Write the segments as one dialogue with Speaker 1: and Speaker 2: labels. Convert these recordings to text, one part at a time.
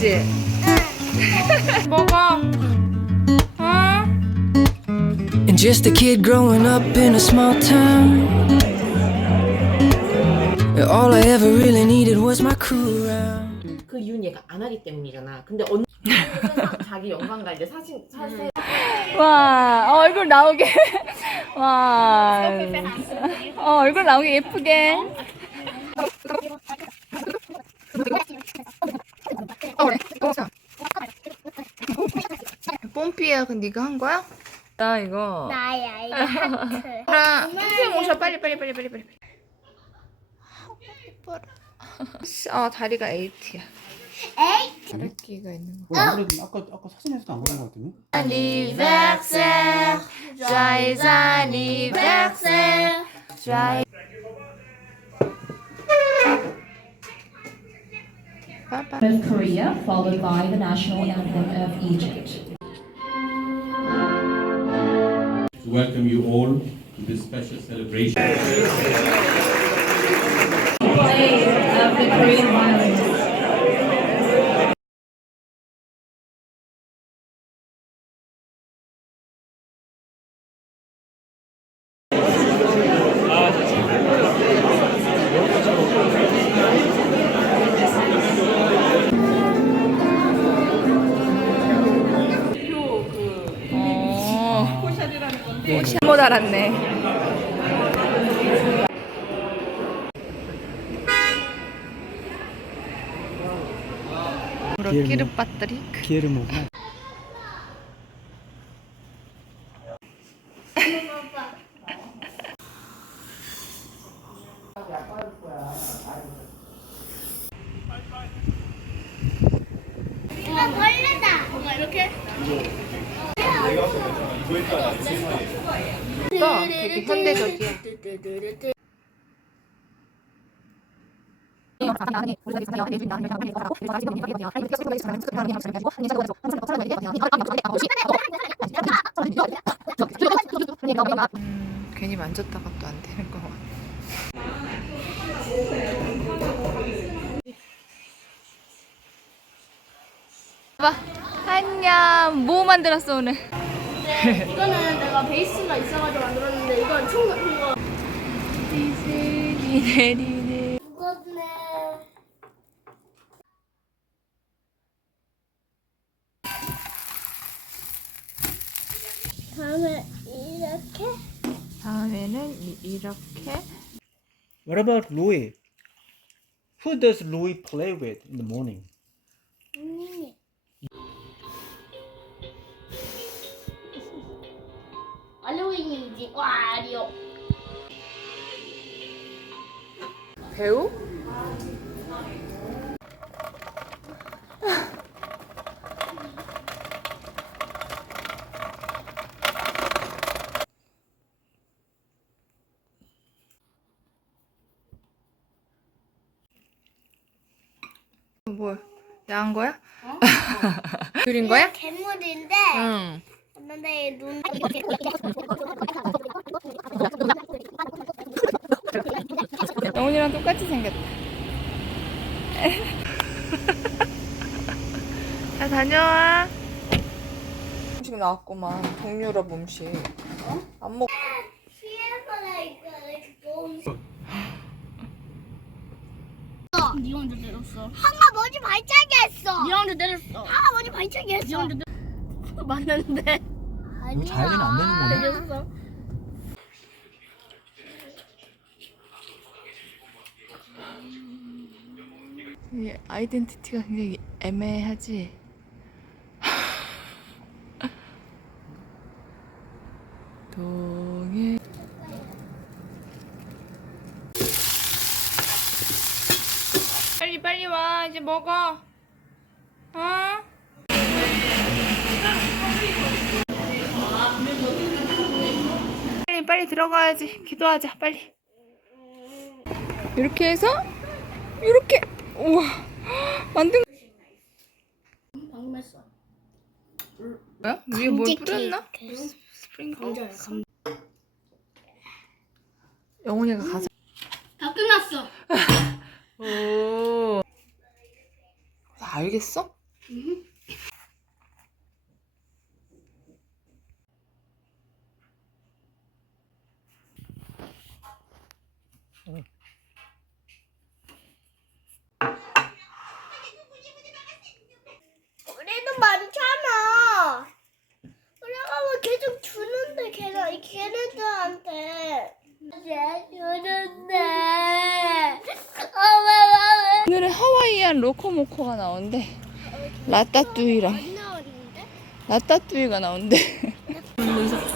Speaker 1: 그치? 먹어. 어?
Speaker 2: And just a kid growing up in a small town. All I ever really needed was my crew around.
Speaker 3: 그 이유는 얘가 안 하기 때문이잖아. 근데 언니 자기 영상과 이제 사진 사진
Speaker 1: 와, 어, 얼굴 나오게. 와. 어, 얼굴 나오게 예쁘게. 뽐삐야, 근데 이거 한 거야? 나 이거.
Speaker 4: 나야 이거 하트.
Speaker 1: 나 선생님 오셔 빨리 빨리 빨리 빨리 빨리. 예뻐라. 아 다리가 에이트야.
Speaker 4: 에이
Speaker 1: 다리끼가 있는 거.
Speaker 5: 어, 아무래도 아까 아까 사진에서도 안 그런 것 같은데?
Speaker 1: anniversaire, joyeux anniversaire, joyeux.
Speaker 6: of Korea, followed by the national anthem of Egypt.
Speaker 7: to welcome you all to this special celebration.
Speaker 6: Play of the Korean violins.
Speaker 4: 이거 벌레다. 엄마 이렇게.
Speaker 1: 또 되게 현대적이야. 음, 괜히 만졌다가 또 안 되는 거. 봐, 안녕. 뭐 만들었어 오늘?
Speaker 4: 이거는 내가 베이스가 있어가지고 만들었는데 이건 총 같은 거.
Speaker 1: 이슬이 내리네.
Speaker 4: 무겁네. 다음에 이렇게.
Speaker 1: 다음에는 이- 이렇게
Speaker 5: What about Louis? Who does Louis play with in the morning?
Speaker 4: 음. 알로이님이지. 와, 아리오.
Speaker 1: 배우? 뭐야? 야한 거야? 그린 거야?
Speaker 4: 괴물인데.
Speaker 1: 응.
Speaker 4: 근데 눈
Speaker 1: 영훈이랑 똑같이 생겼다. 자 다녀와. 음식 나왔구만. 동유럽 음식. 안 먹.
Speaker 4: 피해서라 이거 너무 니 혼자 때렸어. 항아 머리 발차기 했어. 니 혼자 때렸어. 항아 머리 발차기 했어. 니 혼자 때렸어. 맞는데. 아니야.
Speaker 5: 자연인 안 되는 거네?
Speaker 1: 이 아이덴티티가 굉장히 애매하지. 동해. 빨리 빨리 와 이제 먹어. 어? 들어가야지. 기도하자, 빨리. 이렇게 해서, 이렇게, 우와, 만든.
Speaker 4: 방
Speaker 1: 뭐야? 위에 뭘 뿌렸나? 스프링
Speaker 4: 감자.
Speaker 1: 영훈이가 가서.
Speaker 4: 다 끝났어. 오.
Speaker 1: 알겠어?
Speaker 4: 응. 걔가 걔네들한테 이제 주는데. 어머머머.
Speaker 1: 오늘은 하와이안 로코모코가 나온대. 라따뚜이랑
Speaker 4: 안 나오는데?
Speaker 1: 라따뚜이가 나온대.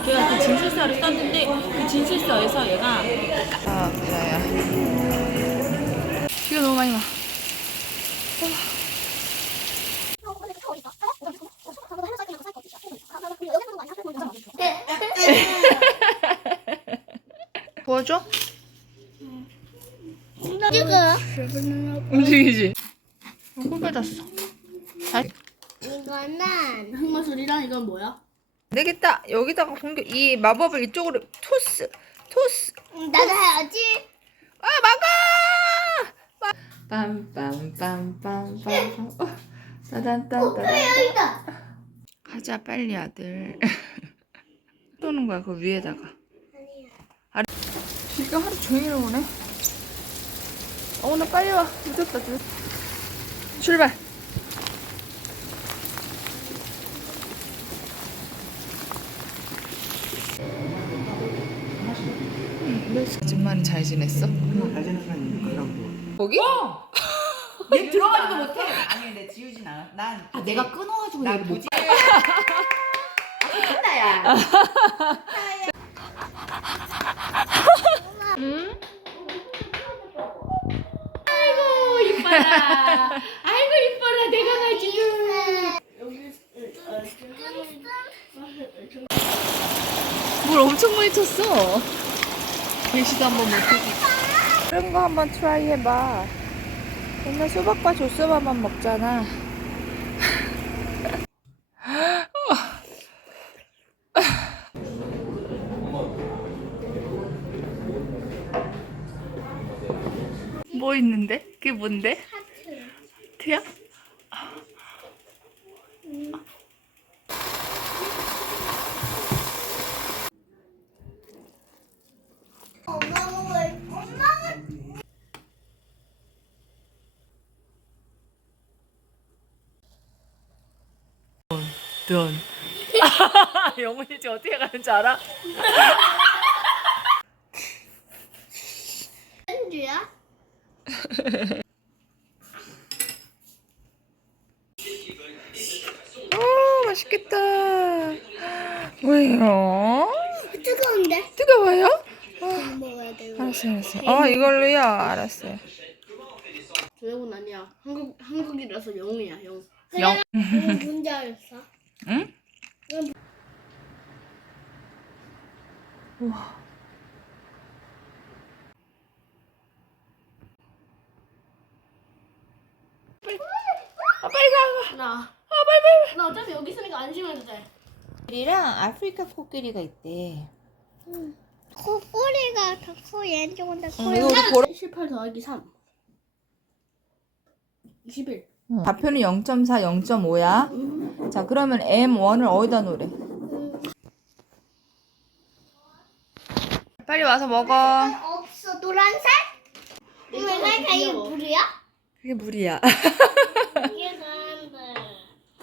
Speaker 3: 걔가 그 진실서를 썼는데 그 진실서에서 얘가
Speaker 1: 아, 야야. 비가 너무 많이 와. 도와줘?
Speaker 4: 지금
Speaker 1: 움직이지? 꿀 빠졌어.
Speaker 4: 이거는 흑마술이랑 이건 뭐야?
Speaker 1: 되겠다. 여기다가 공격 이 마법을 이쪽으로 토스 토스.
Speaker 4: 나도 해야지.
Speaker 1: 아 막아! 빰빰빰빰빰. 어, 따단딴따단.
Speaker 4: 여기다.
Speaker 1: 가자 빨리 아들. 쏘는 거야 그 위에다가. 아래. 비가 하루 종일 오네. 어, 오늘 빨리 와. 늦었다 늦었다. 출발. 아줌마는 잘 지냈어?
Speaker 5: 잘건 그런
Speaker 1: 거기?
Speaker 3: 얘 들어가지도 못해.
Speaker 8: 아니 근데 지우진 않아. 난
Speaker 3: 아, 내가 끊어가지고
Speaker 8: 나
Speaker 3: 얘를 못
Speaker 8: 굳이
Speaker 1: 응?
Speaker 4: 아이고 이뻐라 내가 가지고.
Speaker 1: 물 엄청 많이 쳤어. 글씨도 한번 못하고. 그런 거 한번 트라이 해봐. 맨날 수박과 조수밥만 먹잖아. 뭐 있는데? 그게 뭔데? 하트야?
Speaker 4: 엄마가 엄마가
Speaker 1: 돈. 영훈이 지금 어떻게 가는지 알아?
Speaker 4: 현주야?
Speaker 1: 오, 맛있겠다. 왜요?
Speaker 4: 뜨거운데?
Speaker 1: 뜨거워요?
Speaker 4: 먹어야 돼.
Speaker 1: 알았어, 알았어. 어, 이걸로요? 알았어요.
Speaker 9: 조영은 아니야. 한국 한국이라서 영웅이야. 영웅.
Speaker 1: 영.
Speaker 4: 뭔지 알았어?
Speaker 1: 응? 아, 빨리 가.
Speaker 9: 나.
Speaker 1: 아, 빨리, 빨리.
Speaker 9: 나 어차피 여기 있으니까 안심해도 돼.
Speaker 3: 코끼리랑 아프리카 코끼리가 있대.
Speaker 4: 코 꼬리가 더 왼쪽인데
Speaker 1: 응, 이거 우리 보러.
Speaker 9: 18 더하기 3. 21.
Speaker 1: 좌표는 0.4, 0.5야. 자, 그러면 M1을 어디다 놓으래? 빨리 와서 먹어.
Speaker 4: 없어 노란색? 노란색 이게 물이야?
Speaker 1: 그게 물이야.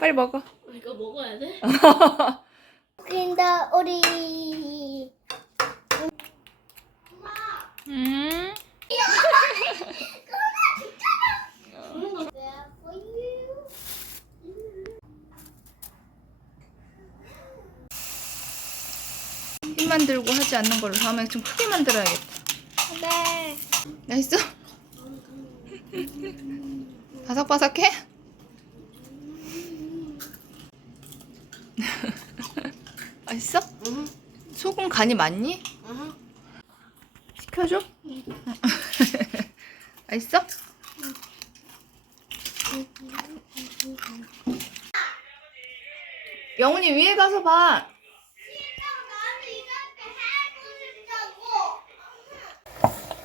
Speaker 1: 빨리 먹어.
Speaker 9: 이거 먹어야 돼?
Speaker 4: 근데 우리
Speaker 1: 음. 힘 만 들고 하지 않는 걸로 다음에 좀 크게 만들어야겠다.
Speaker 4: 네.
Speaker 1: 맛있어? 바삭바삭해? 맛있어? 소금 간이 맞니? 시켜줘? 맛있어? 영훈이 위에 가서 봐.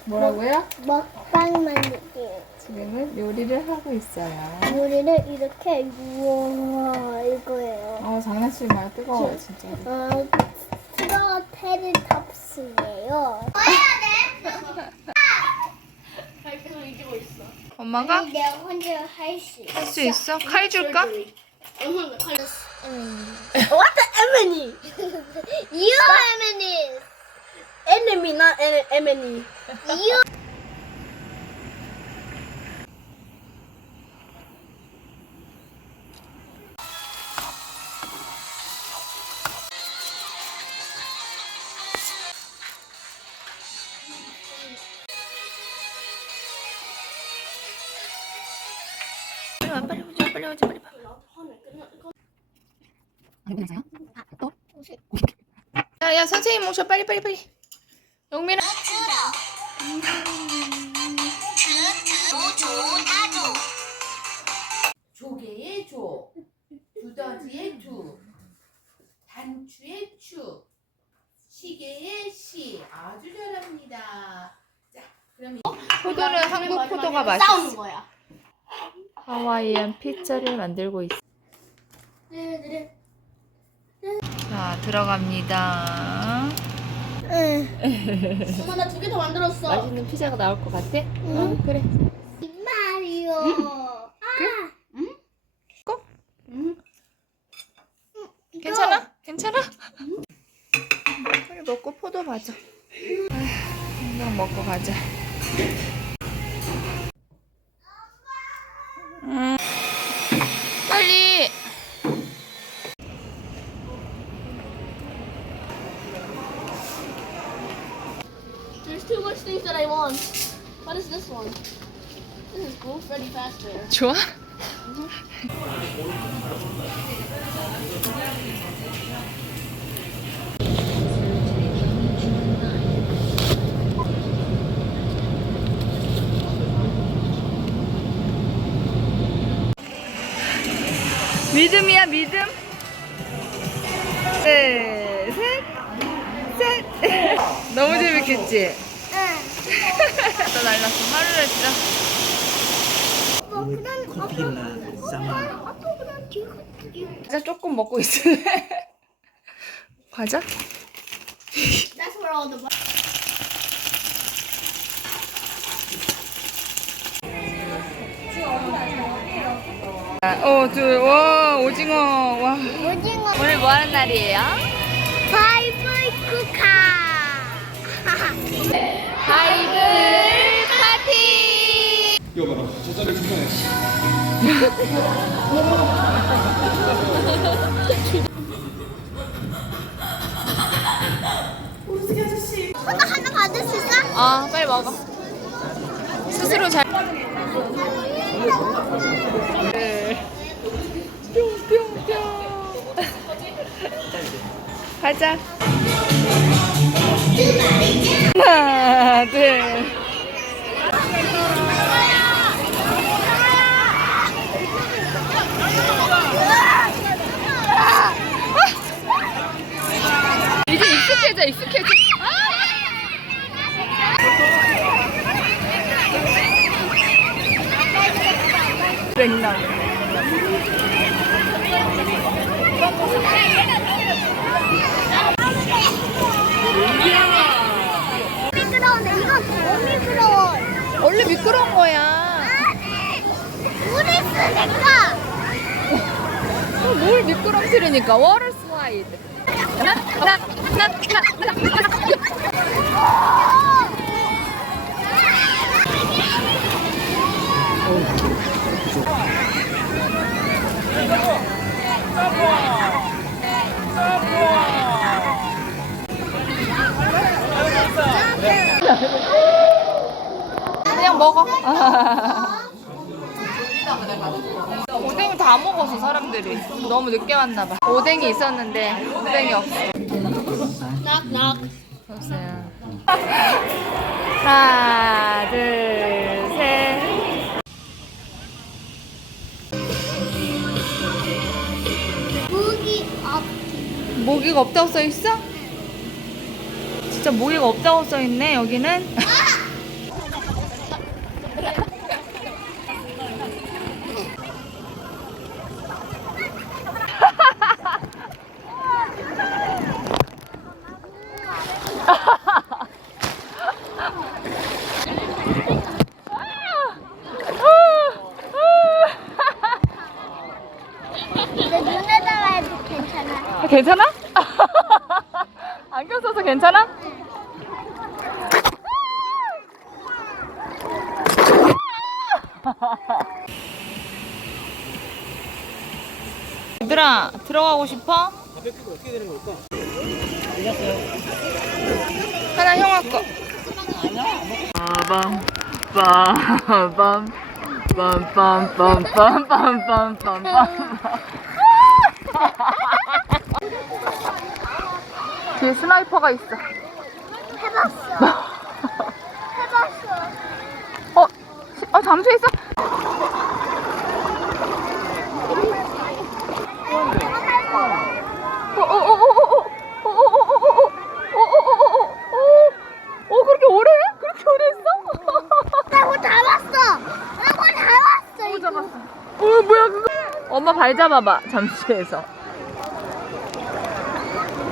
Speaker 1: 뭐라고요?
Speaker 4: 먹방 만들기.
Speaker 1: 지금은 요리를 하고 있어요.
Speaker 4: 요리를 이렇게 우와 이거예요.
Speaker 1: 어 장난치지 마 뜨거워 진짜.
Speaker 4: 어, 트러 테리탑스예요.
Speaker 1: 엄마가
Speaker 4: 내가 혼자 할 수 있어.
Speaker 1: 할 수 있어? 칼 줄까?
Speaker 9: What the enemy?
Speaker 4: You 할머니.
Speaker 9: Enemy, not en- enemy.
Speaker 4: You.
Speaker 1: 와 빨리 오자 빨리 오자 빨리 와. 야야 선생님 모셔 빨리 빨리 빨리. 영민아.
Speaker 3: 조개의 조, 두더지의 두, 단추의 추, 시계의 시. 아주 잘합니다. 자, 그럼
Speaker 1: 포도는 한국 포도가
Speaker 9: 싸우는
Speaker 1: 맛있어.
Speaker 9: 거야.
Speaker 1: 하와이안 피자를 만들고 있어. 자 들어갑니다.
Speaker 9: 엄마 나 두 개 더 만들었어.
Speaker 1: 맛있는 피자가 나올 것 같아? 응 그래.
Speaker 4: 마리오.
Speaker 1: 괜찮아? 괜찮아? 빨리 먹고 포도 가자. 한번 먹고 가자.
Speaker 9: Is this one? This is cool. Freddy Fazbear.
Speaker 1: 좋아? 믿음이야 믿음 셋셋셋 너무 재밌겠지? 하루를 했어
Speaker 5: 쿠피나 쌍
Speaker 1: 과자 조금 먹고 있을래? 과자?
Speaker 9: That's where all the.
Speaker 1: 어, 둘, 와, 오징어, 와.
Speaker 4: 오징어.
Speaker 1: 오늘 뭐 하는 날이에요?
Speaker 4: 바이바이 쿠카.
Speaker 1: 하이브 파티!
Speaker 4: 포도 하나 받을 수 있어?
Speaker 1: 아, 빨리 먹어. 스스로 잘. 네. 뿅뿅뿅. 가자. 하나, 둘. 이제 익숙해져, 익숙해져. 맥락.
Speaker 4: 미끄러운데 이건 더 미끄러워.
Speaker 1: 원래 미끄러운 거야.
Speaker 4: 쓰니까.
Speaker 1: 어, 뭘 미끄럼틀이니까 워터 슬라이드. 그냥 먹어. 오뎅을 다 먹었어 사람들이 너무 늦게 왔나 봐. 오뎅이 있었는데 오뎅이 없어.
Speaker 9: Knock.
Speaker 1: 없어요. 하나, 둘, 셋.
Speaker 4: 무기 없.
Speaker 1: 모기가 없다고 써 있어? 진짜 모기가 없다고 써 있네 여기는. 얘들아 들어가고 싶어?
Speaker 5: 바베큐가 어떻게 되는 걸까?
Speaker 1: 하나 형아 거. 빠밤 빠밤 빰빰빰빰빰빰빰빰 뒤에 스나이퍼가 있어.
Speaker 4: 해봤어.
Speaker 1: 어, 시- 어? 어 그렇게 오래? 해? 그렇게 오래 했어?
Speaker 4: 나뭐 잡았어. 나뭐 잡았어. 이거.
Speaker 1: 잡았어. 어 뭐야 그거? 엄마 발 잡아봐 잠수해서.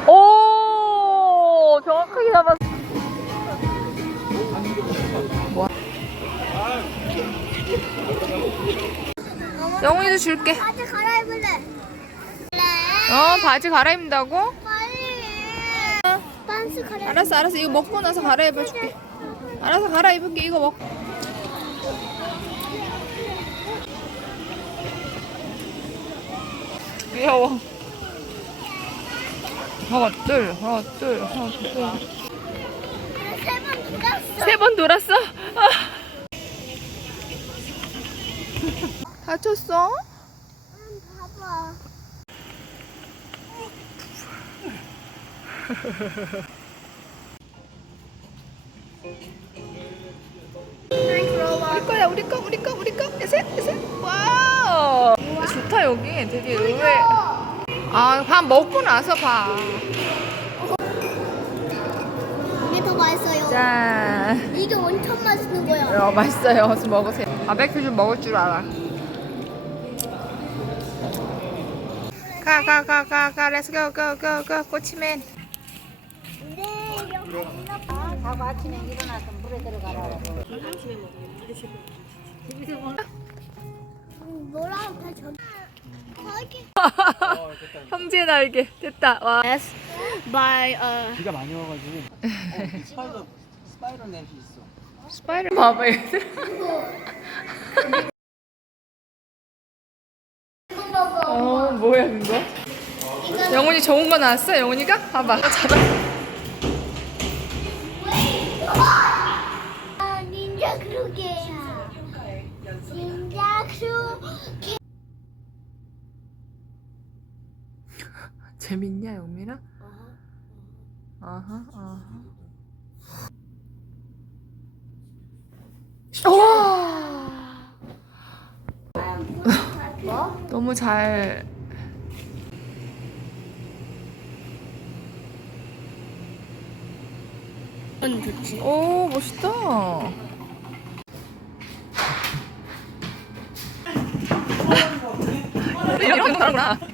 Speaker 1: 오 정확하게 잡았어. 뭐? 영훈이도 줄게.
Speaker 4: 바지 갈아입을래.
Speaker 1: 어 바지 갈아입는다고?
Speaker 4: 빨리. 반스 갈아입.
Speaker 1: 알았어 알았어 이거 먹고 나서 갈아입어 줄게. 알았어 갈아입을게 이거 먹. 귀여워. 하나 둘 하나 둘 하나 둘.
Speaker 4: 세번 불었어.
Speaker 1: 세번 돌았어? 아. 다쳤어?
Speaker 4: 봐봐.
Speaker 1: 우리 거야 우리 거 우리 거 우리 거 셋, 셋. 와우 좋다 여기 되게 의외 아 밥 먹고 나서 봐
Speaker 4: 이게 더 맛있어요.
Speaker 1: 짠.
Speaker 4: 이게 엄청 맛있는 거야.
Speaker 1: 어, 맛있어요 어서 먹으세요 바베큐 좀 먹을 줄 알아 가 가 가 가 가 렛츠 고 고 고 고 꼬치맨
Speaker 4: 네, 여기 하고 아침에 일어나서 물에 들어가라. 뭐라고 다 전. 거기.
Speaker 1: 형제 날개 됐다. 와.
Speaker 9: By uh.
Speaker 5: 비가 많이 와가지고. 어, 스파이더 스파이더 넷이 있어.
Speaker 1: 스파이럴 봐봐 얘들 어 뭐야 그거? 영훈이 좋은 거 나왔어? 영훈이가? 봐봐. 잡아 재밌냐 영민아? 아하 아하. 와! 너무 잘. 오 멋있다. 이렇게 하는구나